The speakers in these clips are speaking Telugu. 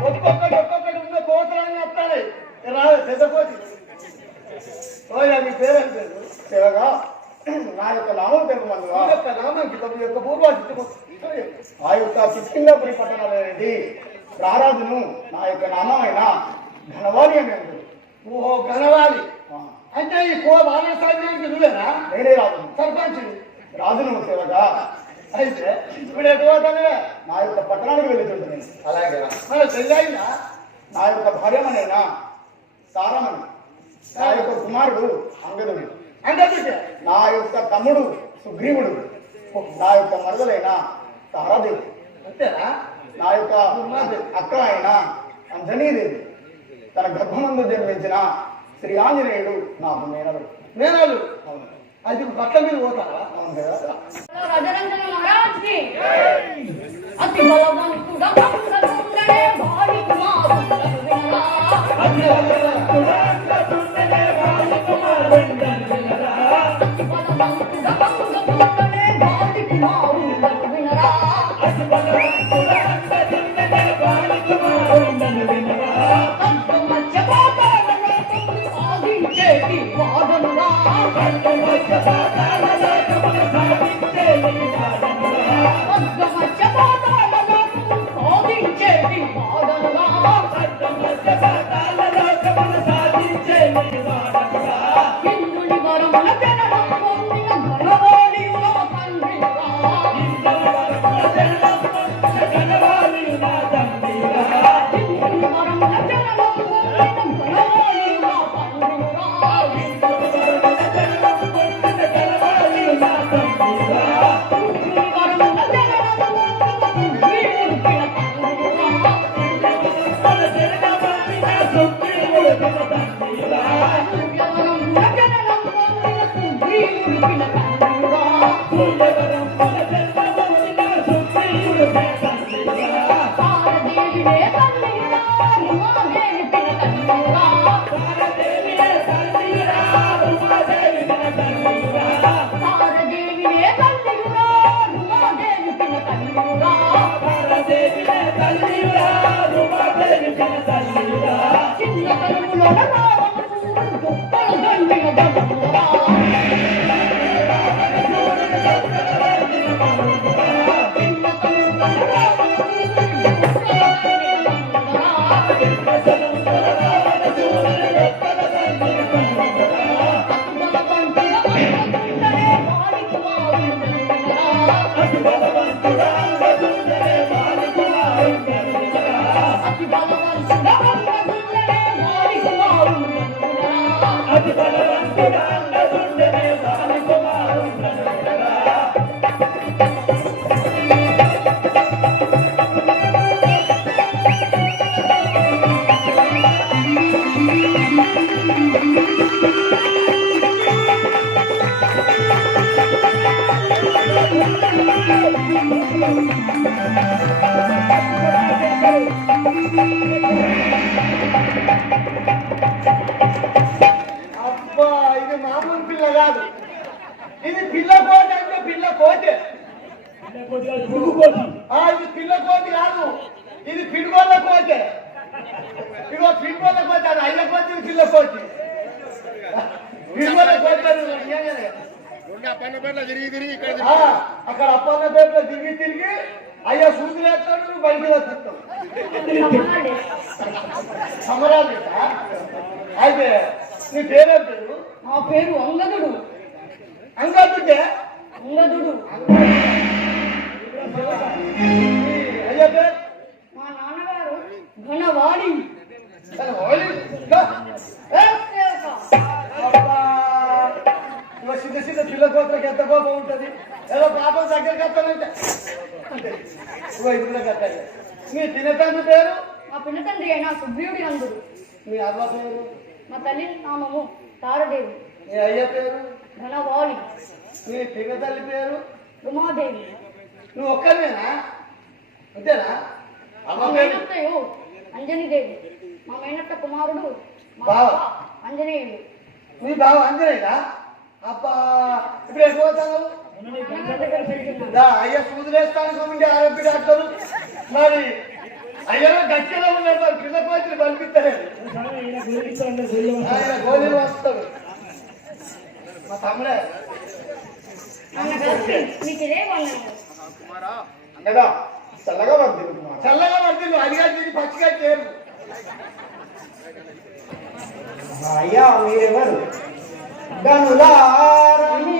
ఒక్కొక్కటి ఒక్కొక్కటి ఉన్న కోతలన్నీ వస్తాయి రాదు పెద్ద కోతి ఓయ్ మీ పేరు ఏం పేరు శివగా నా యొక్క నామం తెలుపమందుగా ఈ యొక్క నామం ఈ యొక్క పూర్వాజిత్తుకు ఆ యొక్క కిష్కిందాపురి పట్టణం అనేది రారాజును నా యొక్క నామమైన ఘనవాణి. అని అంటారు ఓహో ఆ, అంటే ఈ కో బాల సైన్యానికి నువ్వేనా? నేనే రాజును. సర్పంచ్ రాజును శివగా అయితే ఇప్పుడు ఎటు పోతానే? నా యొక్క పట్టణానికి వెళుతుంటుంది అలాగే. మన చెల్లైనా నా యొక్క భార్యమనైన? సారమణి నా యొక్క కుమారుడు అంగదుడు అంటే నా యొక్క తమ్ముడు సుగ్రీవుడు. నా యొక్క మరదలైన తారాదేవి. అంతేనా? నా యొక్క అక్క అయిన అంజనీదేవి. తన గర్భమందు జన్మించిన శ్రీ ఆంజనేయుడు నాకు మేనడు నేనాలు అవును. అది బట్ల మీద పోతారా? అతి బలవంతుడ భక్తుడనే భారీ Thank you. అబ్బా ఇది మామూలు పిల్ల కాదు. ఇది పిల్ల కోతి అంటే పిల్ల ఆ, ఇది పిల్ల కోతి కాదు. ఇది పిడుగోళ్ళ కోతి. ఇదిగో పిడుగోళ్ళ కోతి అది అయ్య కోతి ఇది పిల్ల కోతి. పిడుగోళ్ళ. ఆ, అక్కడ అప్పన్న పేరులో తిరిగి తిరిగి అయ్యా సూది వేస్తాడు నువ్వు బయటికి వస్తావు చేస్తా? అయితే నీ పేరేం పేరు? నా పేరు అంగదుడు. అంగదుంటే అంగదుడు. అయ్యా పేరు? మా నాన్నగారు ఘనవాడి సరే, చిన్న పిల్ల కోతలకు ఎంత కోపం ఉంటది? ఏదో పాపం దగ్గరికి వస్తానంటే. ఇగో ఇది కూడా కట్టాలి మీ తినతండ్రి పేరు? మా పిన్న తండ్రి అయిన సుగ్రీవుడి నందుడు మీ అవ్వ పేరు? మా తల్లి నామము తారదేవి. మీ అయ్య పేరు? ఘనవాడి మీ తిన తల్లి పేరు? ఉమాదేవి. నువ్వు ఒక్కరివేనా అంతేనా? మా అమ్మ పేరు? అంజనీదేవి. మా మేనత్త కుమారుడు మా అంజనేయుడు మీ బావ అంజనేయుడా? అబ్బా ఇప్పుడు ఎటు పోతావు? మా అయ్య సూదులేస్తాను కమ్మండి ఆరోగ్య మరి అయ్యో గట్టిగా ఉన్నారు మరి పిల్ల పోయి పంపిస్తారు ఆయన గోళీలు వస్తారు మా తమ్ముడే. అన్న చల్లగా వర్ధిల్లు చల్లగా పడుతుంది అడిగా తిరిగి పచ్చిగా చేరు. అయ్యా మీరెవరు? గనులార మీరెవరు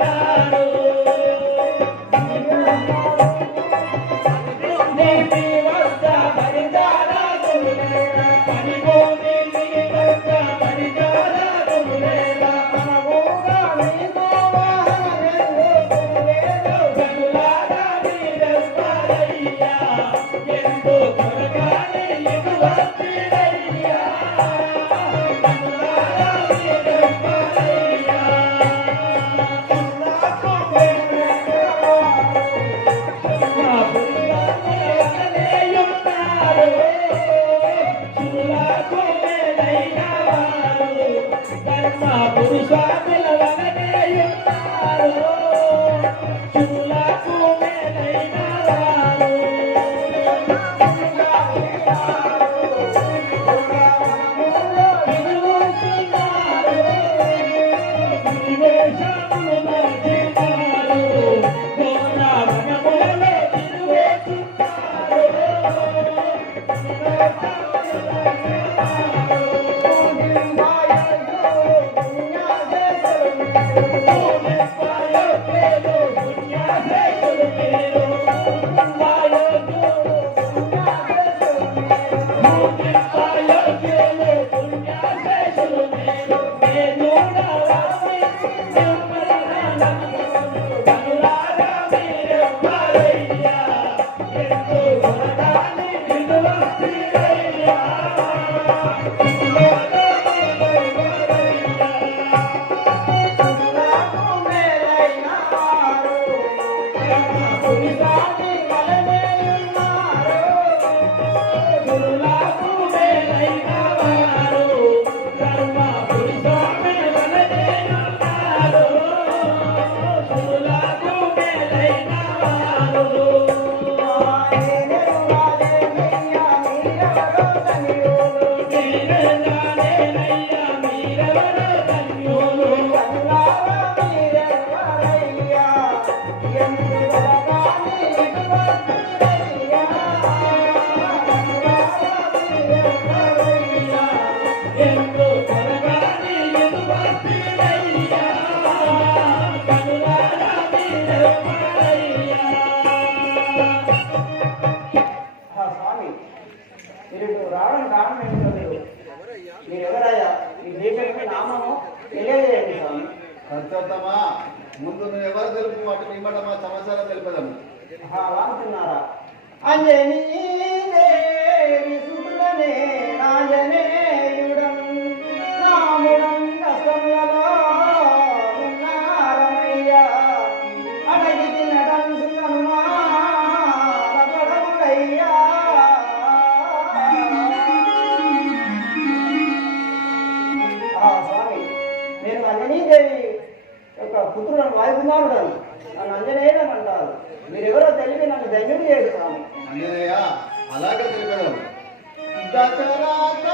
ఆ రావడం కారణం ఏంటో మీరు మీరు ఎవరయ్యా మీ దేశంలో నామము తెలియజేయండి స్వామి. ముందు నువ్వు ఎవరు తెలుపు? వాటి మిమ్మట మా సమాచారం తెలుపదము. వాడుతున్నారా? అంజనీ దేవి నాజనేయుడం కుమారుడను నన్ను అంజనేయుడని అంటారు మీరెవరో తెలివి నన్ను ధన్యుడు చేసి స్వామి. అంజనేయ అలాగే తెలిపారు దశరథ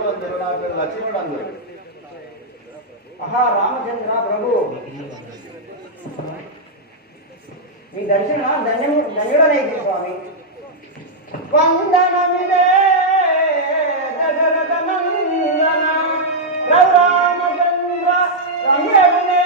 నాకు అందరు నాకు లక్ష్మణుడు అందరు మహా రామచంద్ర ప్రభు మీ దర్శన ధన్యము ధన్యుడనైంది స్వామి. వందనమిదే రామచంద్ర రమ్యనే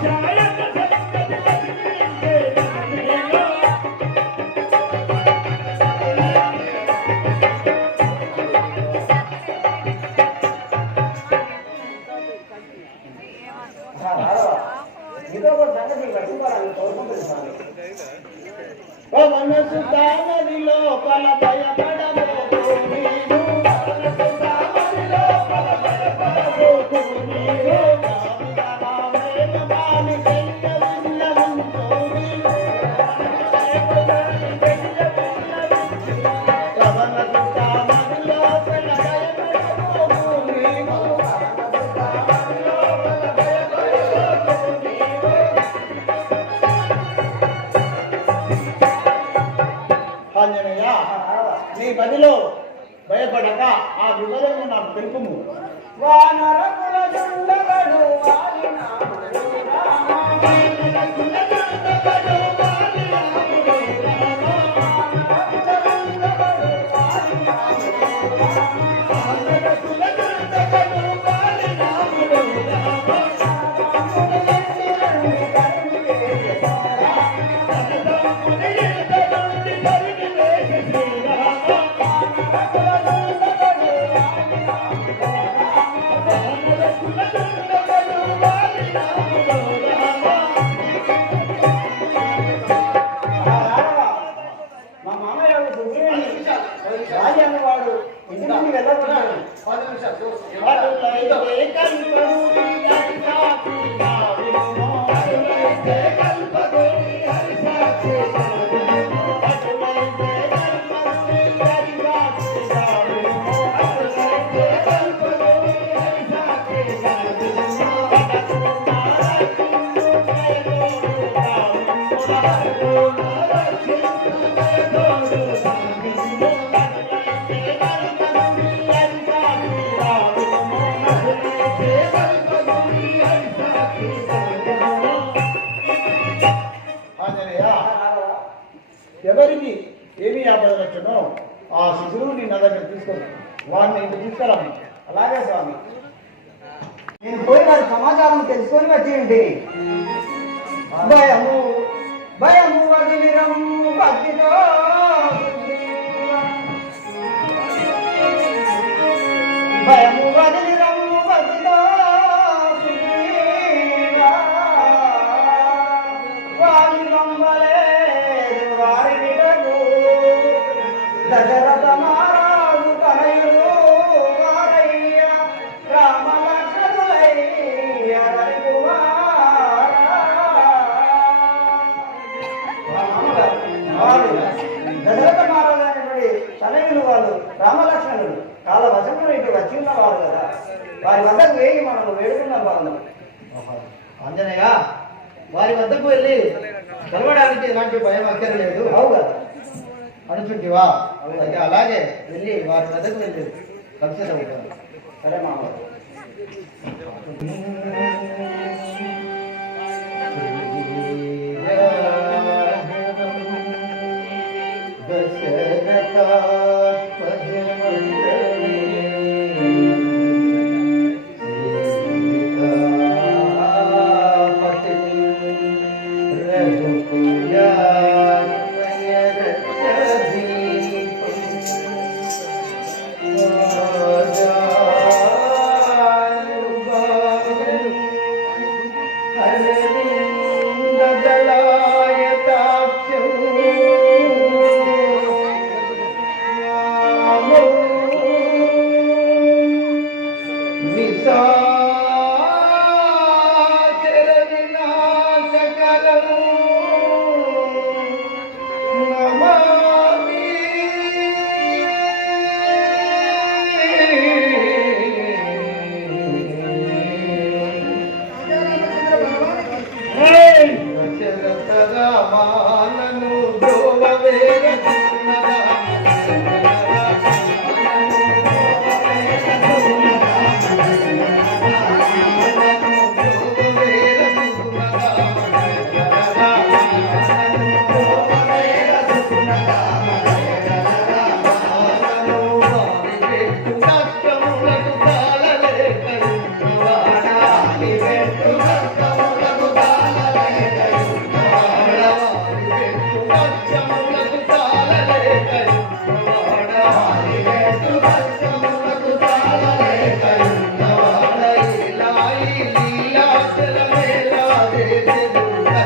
Yeah. పనిలో భయపడక ఆ వివరము నాకు తెలుపుము. వానరకుల జుండగడు వాలిన రాజు అన్నవాడు ఇంటి నుండి వెళ్ళకుండా తీసుకురాము అలాగే స్వామి నేను పోయి వారి సమాచారం తెలుసుకొని వచ్చింది భయము భయము వదిలిరము భక్తితో बार में देख लेंगे। कब से होगा? अरे मामा।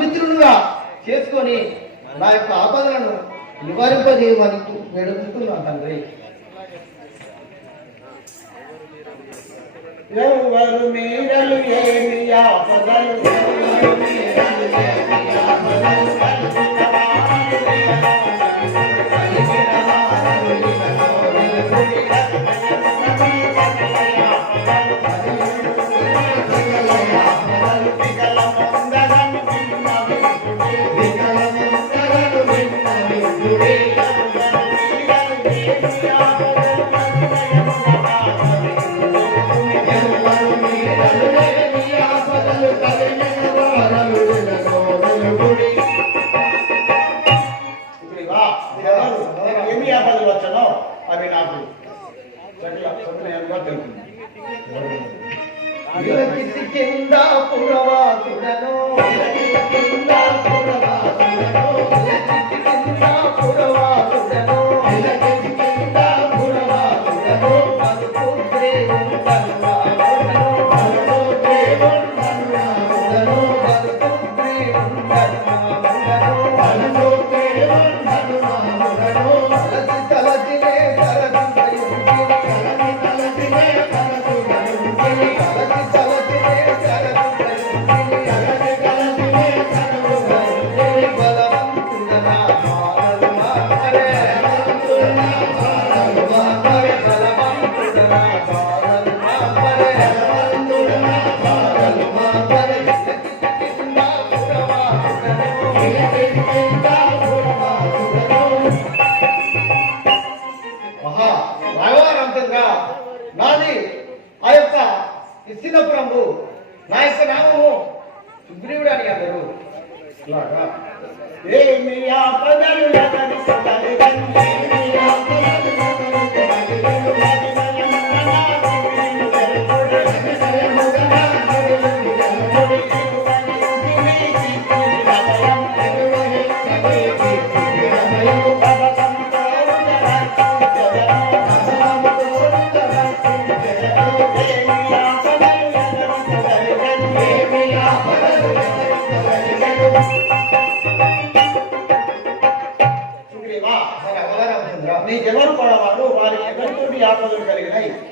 సమిత్రులుగా చేసుకొని నా యొక్క ఆపదలను నివారింపజేయమని వేడుకుంటున్నాను తండ్రి சிக்கிண்டா புறவா சுடனோ சிக்கிண்டா புறவா சுடனோ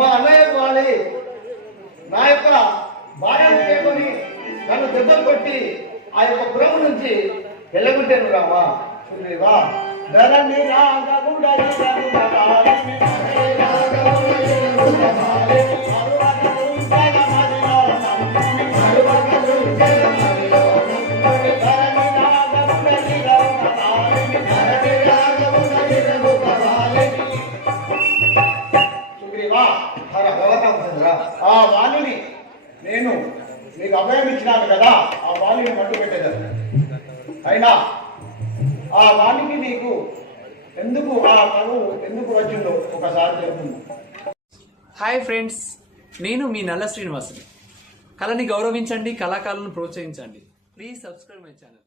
మా అన్నయ్య వాలి నా యొక్క భార్యను చేసుకొని నన్ను దెబ్బలు కొట్టి ఆ యొక్క పురం నుంచి వెళ్ళగొట్టాను రామా సుగ్రీవా ధరణి రాఘవుడని రఘువరాలిని ధరణి రాఘవుడని కదా ఆ వాణిని మట్టు పెట్టేదాన్ని అయినా ఆ వాణికి నీకు ఎందుకు ఆ కరువు ఎందుకు వచ్చిందో ఒకసారి చెప్తుంది. హాయ్ ఫ్రెండ్స్ నేను మీ నల్ల శ్రీనివాసుని. కళని గౌరవించండి కళాకారులను ప్రోత్సహించండి. Please subscribe my channel